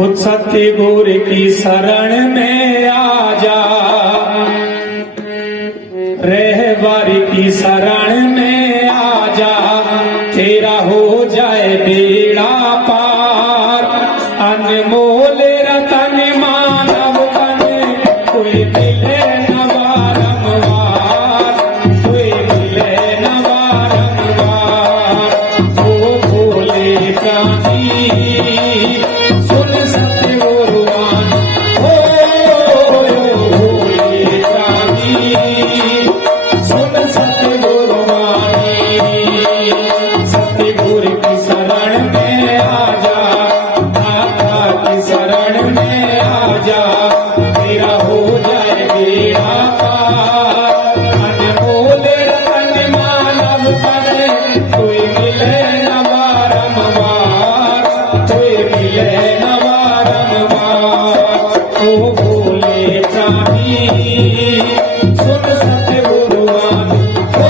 खुद सत्य गुरु की शरण में आ जा, रहबारी की शरण में आ जा, तेरा हो जाए बेड़ा पार। अनमोल रतन मानव तन कोई मिले न बारंबार, कोई मिले न बारंबार। ओ भोले प्राणी सुन सत्य गुरुवान, ओ भोले प्राणी सुन सत्य गुरुवानी। सत्य गुरु की शरण में आ जा, माता की शरण में आ जा, तेरा हो जाए बेड़ा पार। अनमोल रतन मानव तन कोई मिले न बारंबार, कोई मिले न बारंबार। ओ भोले प्राणी सुन सत्य गुरुवान, ओ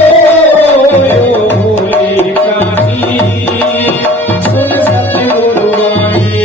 भोले प्राणी सुन सत्य गुरुवानी।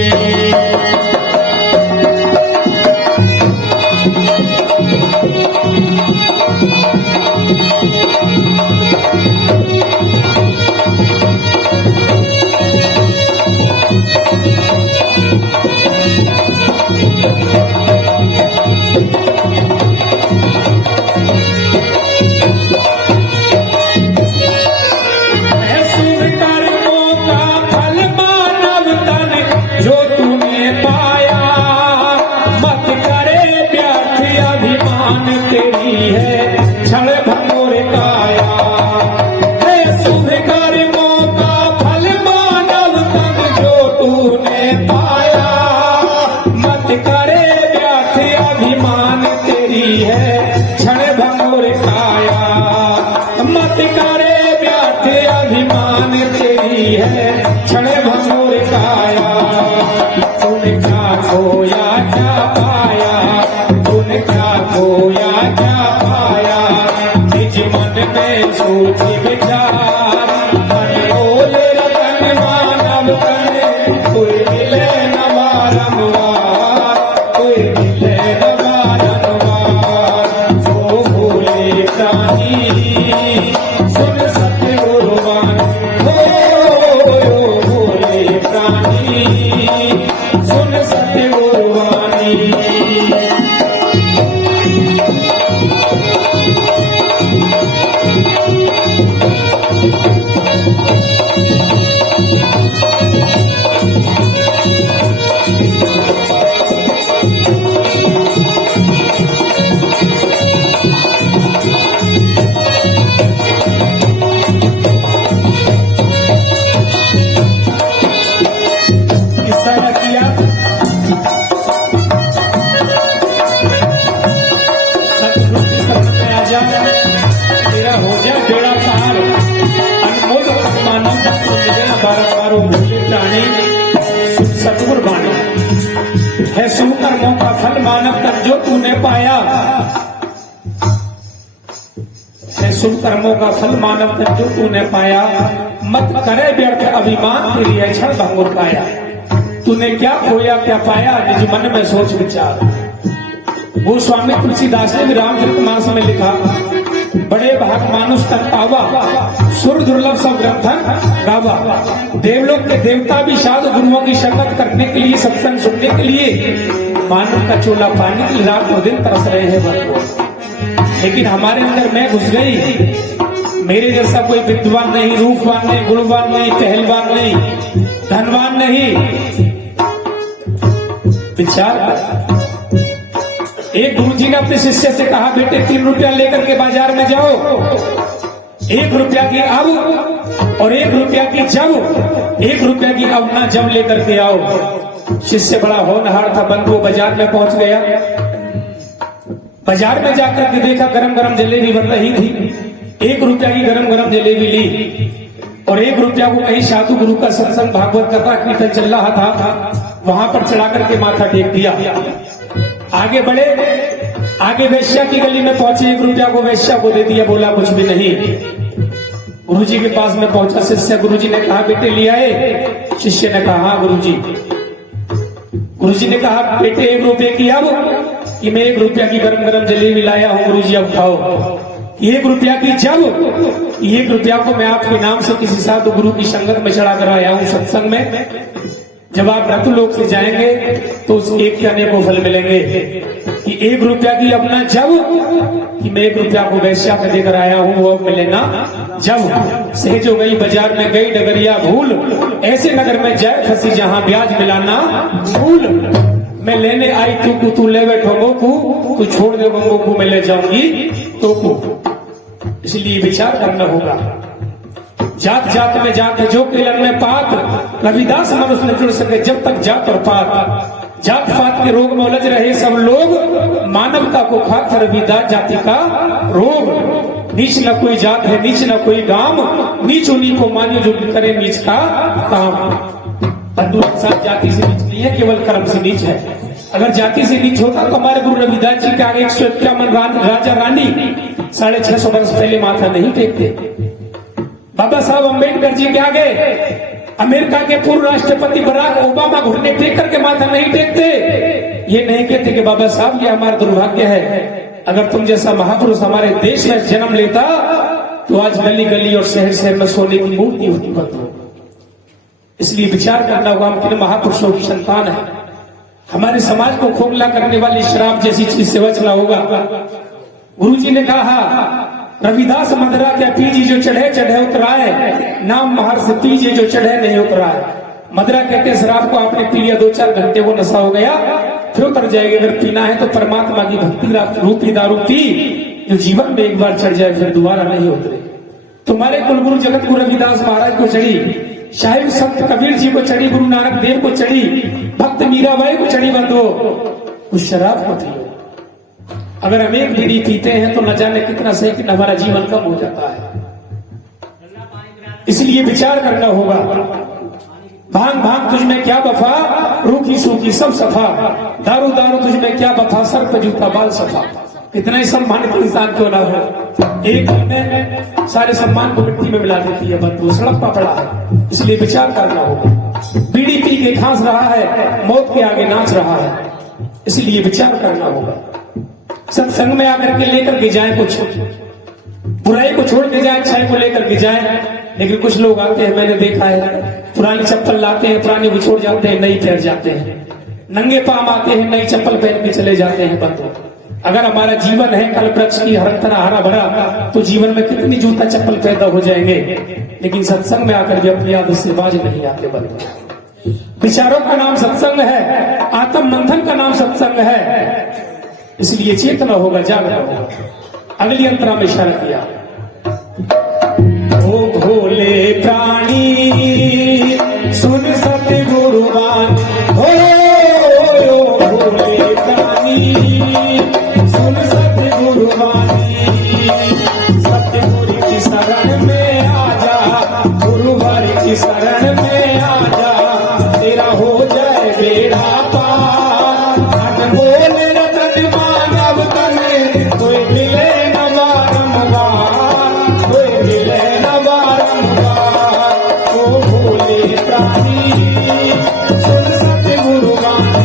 सुन कर्मों का फल मानव तन जो तूने पाया, मत करे व्यर्थ अभिमान तेरी है क्षण भंगुर काया। है शुभ कर्मों का फल मानव तन जो तूने पाया, मत करे व्यर्थ अभिमान तेरी है क्षण भंगुर काया। मत करे व्यर्थ अभिमान तेरी है क्षण भंगुर काया। तूने क्या खोया क्या पाया, तूने क्या खोया क्या पाया, निज मन में सोच विचार। अनमोल रतन मानव तन कोई मिले न बारंबार, कोई मिले न बारंबार। ओ भोले प्राणी सुन सत्य गुरुवान, ओ भोले प्राणी सुन सत्य गुरुवानी। किस्सा क्या किया, सतगुरु की शरण में आ जा, तेरा हो जाए बेड़ा पार। अनमोल मानव तन को मिले न बारंबार, ओ भोले प्राणी सुन सतगुरु वाणी। है शुभ कर्मों का फल मानव तन जो तूने पाया, है शुभ कर्मों का फल मानव तन जो तूने पाया, मत करे व्यर्थ अभिमान तेरी है क्षण भंगुर काया। तूने क्या खोया क्या पाया, निज मन में सोच विचार। वो स्वामी तुलसीदास ने भी रामचरितमानस में लिखा, बड़े भाग मानुष तन पावा, सुर दुर्लभ सब ग्रंथन गावा। देवलोक के देवता भी साधु गुरुओं की संगत करने के लिए, सत्संग सुनने के लिए, मानव का चोला पाने के लिए रात और दिन तरस रहे हैं भगवान। लेकिन हमारे अंदर मैं घुस गई, मेरे जैसा कोई विद्वान नहीं, रूपवान नहीं, गुणवान नहीं, पहलवान नहीं, धनवान नहीं। विचार कर। एक गुरुजी ने अपने शिष्य से कहा, बेटे 3 रुपया लेकर के बाजार में जाओ, 1 रुपया की अब और 1 रुपया की जब, 1 रुपया की अब ना जब लेकर के आओ। शिष्य बड़ा होनहार था, बंधु बाजार में पहुंच गया। बाजार में जाकर के देखा गरम गरम जलेबी बन रही थी। 1 रुपया की गरम गरम जलेबी ली और 1 रुपया को कहीं साधु गुरु का सत्संग भागवत कथा कीर्तन चल रहा था, वहां पर चढ़ा करके माथा टेक दिया। आगे बढ़े, आगे वेश्या की गली में पहुंचे, 1 रुपया को वेश्या को दे दिया, बोला कुछ भी नहीं। गुरुजी के पास में पहुंचा शिष्य, गुरुजी ने कहा बेटे ले आए? शिष्य ने कहा हाँ गुरुजी। गुरुजी ने कहा बेटे 1 रुपए की अब कि मैं 1 रुपया की गरम गरम जलेबी लाया हूँ गुरुजी अब खाओ। 1 रुपया की जब 1 रुपया को मैं आपके नाम से किसी साधु गुरु की संगत में चढ़ा कर आया हूँ सत्संग में, जब आप रतुलोक से जाएंगे तो उस एक के अनेकों फल मिलेंगे। कि 1 रुपया की अपना जब कि मैं 1 रुपया को वैश्या का देकर आया हूँ वो मिलेगा जब। सहज हो गई बाजार में गई डगरिया भूल, ऐसे नगर में जाए फंसी जहां ब्याज मिलाना भूल। मैं लेने आई तू ले बैठो मोकू, तू छोड़ दे मोकू मैं ले जाऊंगी तो को। इसलिए विचार करना होगा। जात जात में जात जो किलन में पात, रविदास मनुष्य न जुड़ सके जब तक जात और पात। जात पात के रोग में उलझ रहे सब लोग, मानवता को खाकर रविदास जाति का रोग। नीच न कोई जात है नीच न कोई गांव, नीच उन्हीं को मानियो जो करे नीच का काम। बंधु इंसान जाति से नीच नहीं है, केवल कर्म से नीच है। अगर जाति से नीच होता तो हमारे गुरु रविदास जी के आगे 151 राजा रानी 650 वर्ष पहले माथा नहीं टेकते। बाबा साहब अम्बेडकर जी के आगे अमेरिका के पूर्व राष्ट्रपति बराक ओबामा घुटने टेक करके माथा नहीं टेकते। ये नहीं कहते कि बाबा साहब ये हमारा दुर्भाग्य है, अगर तुम जैसा महापुरुष हमारे देश में जन्म लेता तो आज गली गली और शहर शहर में सोने की मूर्ति होती बंधु। इसलिए विचार करना होगा हम किन महापुरुषों की संतान है। हमारे समाज को खोखला करने वाली शराब जैसी चीज से बचना होगा। गुरु जी ने कहा रविदास मदरा क्या पीजी जो चढ़े चढ़े उतराए, नाम महर्षि पीजे जो चढ़े नहीं उतराए। मदरा कहते शराब को आपने पी लिया 2-4 घंटे वो नशा हो गया फिर उतर जाएगी। अगर पीना है तो परमात्मा की भक्ति रूपी दारू पी जो जीवन में एक बार चढ़ जाए फिर दोबारा नहीं उतरे। तुम्हारे कुलगुरु जगत गुरु रविदास महाराज को चढ़ी, शाहिब संत कबीर जी को चढ़ी, गुरु नानक देव को चढ़ी, भक्त मीराबाई को चढ़ी बंधो उस शराब को पियो। अगर हम एक बीड़ी पीते हैं तो न जाने कितना सेकंड हमारा जीवन कम हो जाता है। इसलिए विचार करना होगा। भांग भांग तुझ में क्या वफा, रूखी सूखी सब सफा, दारू दारू तुझ में क्या वफा, सर पे जूता बाल सफा। कितना ही सम्मानित इंसान क्यों ना हो, एक में सारे सम्मान को मिट्टी में मिला देती है बंधु, सड़क पर पड़ा है। इसलिए विचार करना होगा। बीड़ी पी के खांस रहा है, मौत के आगे नाच रहा है। इसलिए विचार करना होगा। सत्संग में आकर के लेकर के जाए, कुछ बुराई को छोड़ के जाए, अच्छाई को लेकर के जाए। लेकिन कुछ लोग आते हैं, मैंने देखा है, पुरानी चप्पल लाते हैं, पुरानी को छोड़ जाते हैं, नई पहन जाते हैं। नंगे पांव आते हैं, नई चप्पल पहन के चले जाते हैं बंधु। अगर हमारा जीवन है कल वृक्ष की हर तरह हरा भरा तो जीवन में कितनी जूता चप्पल पैदा हो जाएंगे। लेकिन सत्संग में आकर भी अपनी आदत से बाज नहीं आते बंधु। विचारों का नाम सत्संग है, आत्म मंथन का नाम सत्संग है। इसलिए चेतना होगा, जागना होगा। अगली अंतरा में इशारा किया, ओ भोले प्राणी सुन सतगुरु वाणी, ओ भोले प्राणी सुन सतगुरु वाणी। सतगुरु की शरण में आजा, गुरुवर की शरण में आजा, तेरा हो जाए बेड़ा पार। अनमोल रतन मानव तने कोई मिले न बारंबार, कोई मिले न बारंबार। ओ भोले प्राणी सुन सतगुरु वाणी।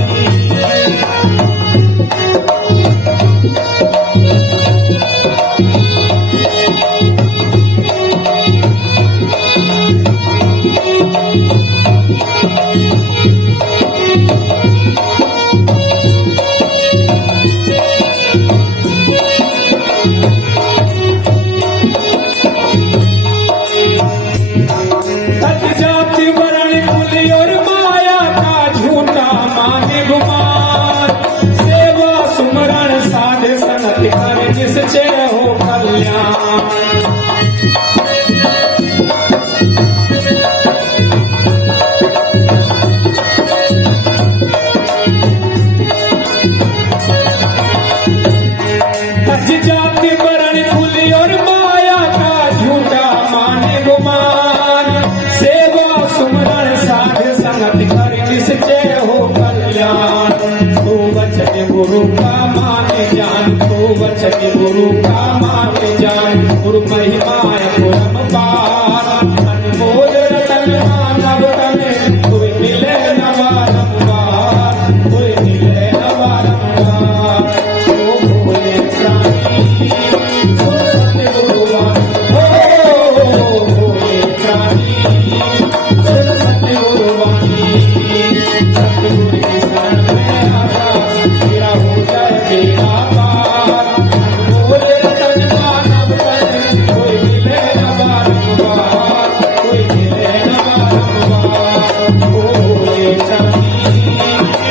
गुरु का माने जान, तो वचन गुरु का माने जान। गुरु महिमा पुरम पार, अनमोल रतन मानव तने कोई मिले न बारंबार। कोई मिले न बारंबार। ओ भोले प्राणी सुन सतगुरु वाणी, ओ भोले प्राणी सुन सतगुरु वाणी। सतगुरु की शरण में आजा, तेरा हो जाए बेड़ा पार। बोले तन मानव तन, कोई मिले न बारंबार, कोई मिले न बारंबार। ओ भोले प्राणी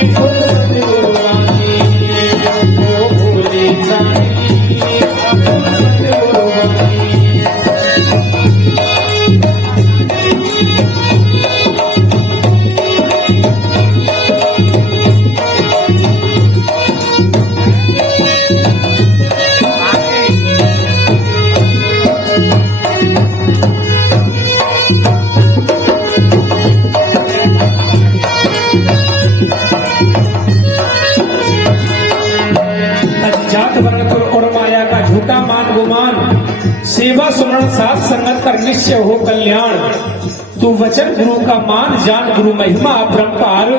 सुन सतगुरु वाणी, ओ भोले प्राणी सुन सतगुरु वाणी। जात वर्ण और माया का झूठा मान गुमान, सेवा सुमरण साथ संगत कर निश्चय हो कल्याण। तू वचन गुरु का मान जान, गुरु महिमा अपरंपार।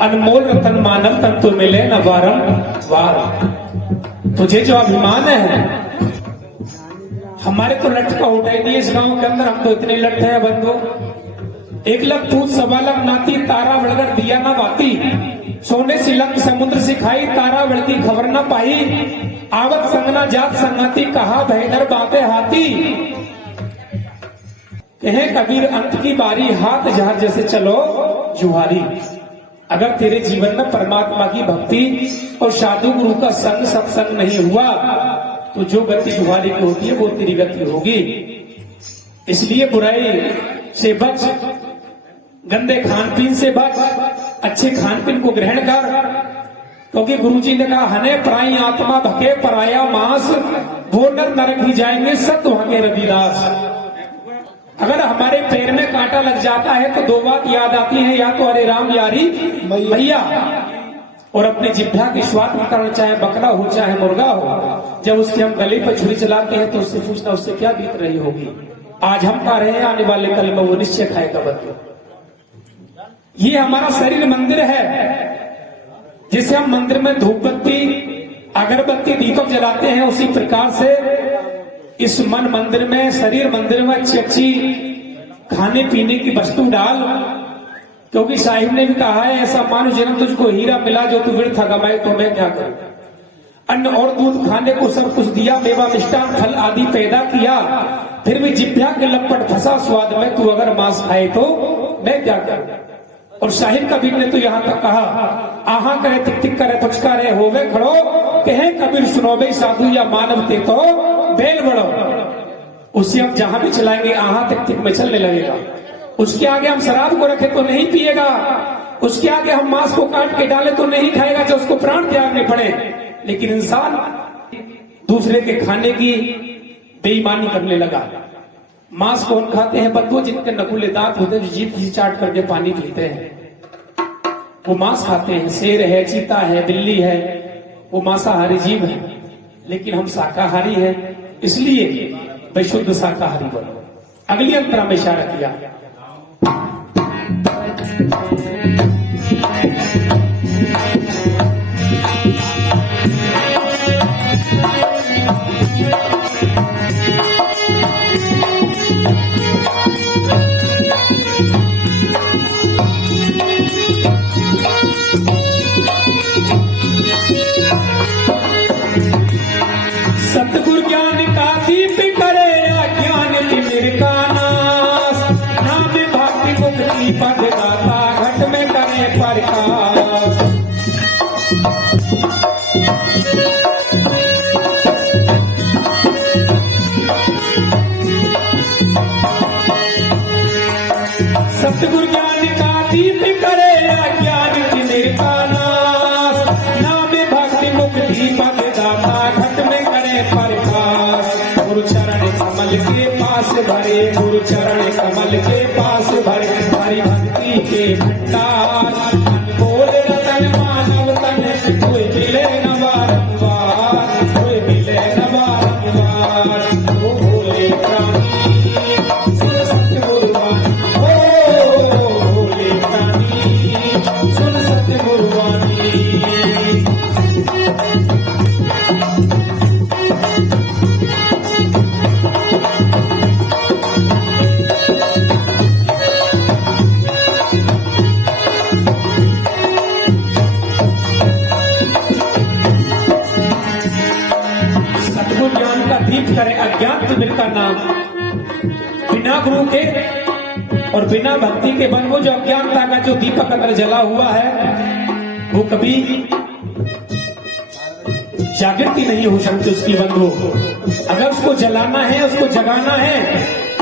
अनमोल रतन मानव तन तो मिले न बारंबार। तुझे जो अभिमान है, हमारे तो लठ का उठा ही नहीं इस गांव के अंदर। हम तो इतने लठ है बंधु, 1 लाख तूत 1.25 लाख नाती, तारा बढ़कर दिया ना बाती। सोने से लंक समुद्र से खाई, तारा बढ़ती खबर न पाई। आवत संगना जात संगति, कहा भयदर बातें हाथी। कहे कबीर अंत की बारी, हाथ जहाज जैसे चलो जुहारी। अगर तेरे जीवन में परमात्मा की भक्ति और साधु गुरु का संग सत्संग नहीं हुआ, तो जो गति जुहारी की होती है वो तेरी गति होगी। इसलिए बुराई से बच, गंदे खान पीन से बच, अच्छे खान पीन को ग्रहण कर। क्योंकि गुरु जी ने कहा, हने पराई आत्मा भके पराया मांस, वो नर नरक ही जाएंगे सत्य वहां के रविदास। अगर हमारे पैर में कांटा लग जाता है तो 2 बात याद आती है, या तो अरे राम यारी मैया, और अपने जिह्वा के स्वाद में करना, चाहे बकरा हो चाहे मुर्गा हो। जब उसके हम गले पर छुरी चलाते हैं तो उससे पूछना उससे क्या बीत रही होगी। आज हम खा रहे हैं, आने वाले कल में वो निश्चय खाएगा बदलो। ये हमारा शरीर मंदिर है, जिसे हम मंदिर में धूप बत्ती अगरबत्ती दीपक जलाते हैं, उसी प्रकार से इस मन मंदिर में, शरीर मंदिर में अच्छी अच्छी खाने पीने की वस्तु डाल। क्योंकि साहिब ने भी कहा है, ऐसा मानो जन्म तुझको हीरा मिला जो तू व्यर्थ गवाए तो मैं क्या करूं। अन्न और दूध खाने को सब कुछ दिया, मेवा मिष्टान फल आदि पैदा किया, फिर भी जिह्वा के लपट फंसा स्वाद में, तू अगर मांस खाए तो मैं क्या करूं। और साहिब कबीर ने तो यहां तक कहा, आहा करे तिक तिक करे पुचका रे होवे खड़ो, कहे कबीर सुनो बे साधु या मानव ते तो बेल बड़ो। उसे हम जहां भी चलाएंगे आहा तिक तिक में चलने लगेगा। उसके आगे हम शराब को रखे तो नहीं पिएगा, उसके आगे हम मांस को काट के डाले तो नहीं खाएगा, जो उसको प्राण त्यागने पड़े। लेकिन इंसान दूसरे के खाने की बेईमानी करने लगा। मांस कौन खाते हैं बंधु? जिनके नकुले दांत होते हैं, जो जीभ से चाट करके पानी पीते हैं, वो मांस खाते हैं। शेर है, चीता है, बिल्ली है, वो मांसाहारी जीव है। लेकिन हम शाकाहारी हैं, इसलिए विशुद्ध शाकाहारी बनो। अगली अंतरा में इशारा किया, सतगुरु ज्ञान का दीप करे अज्ञान तिमिर का नाश, नाम भक्ति मुक्ति पद दाता घट में करे प्रकाश। सतगुरु ज्ञान का दीप करे अज्ञान तिमिर का नाश, नाम भक्ति मुक्ति का नाम। बिना गुरु के और बिना भक्ति के बन वो जो अज्ञानता का जो दीपक अंदर जला हुआ है वो कभी जागृति नहीं हो सकती उसकी बंधु। अगर उसको जलाना है, उसको जगाना है,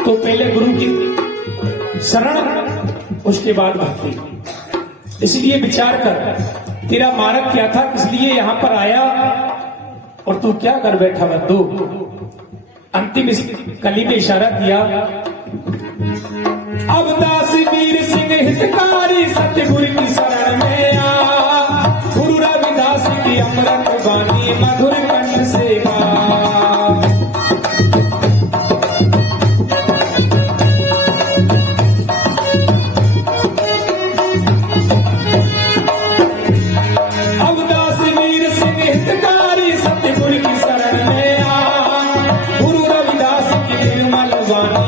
तो पहले गुरु की शरण, उसके बाद भक्ति। इसलिए विचार कर, तेरा मार्ग क्या था, इसलिए यहां पर आया और तू क्या कर बैठा बंधु। अंतिम इस कली में इशारा किया, अब दास वीर सिंह हितकारी सतगुरु की शरण में आ, गुरु रविदास की अमृत वाणी मधुर कंठ से गा। अब दास वीर सिंह हितकारी सतगुरु की शरण में आ, गुरु रविदास की निर्मल वाणी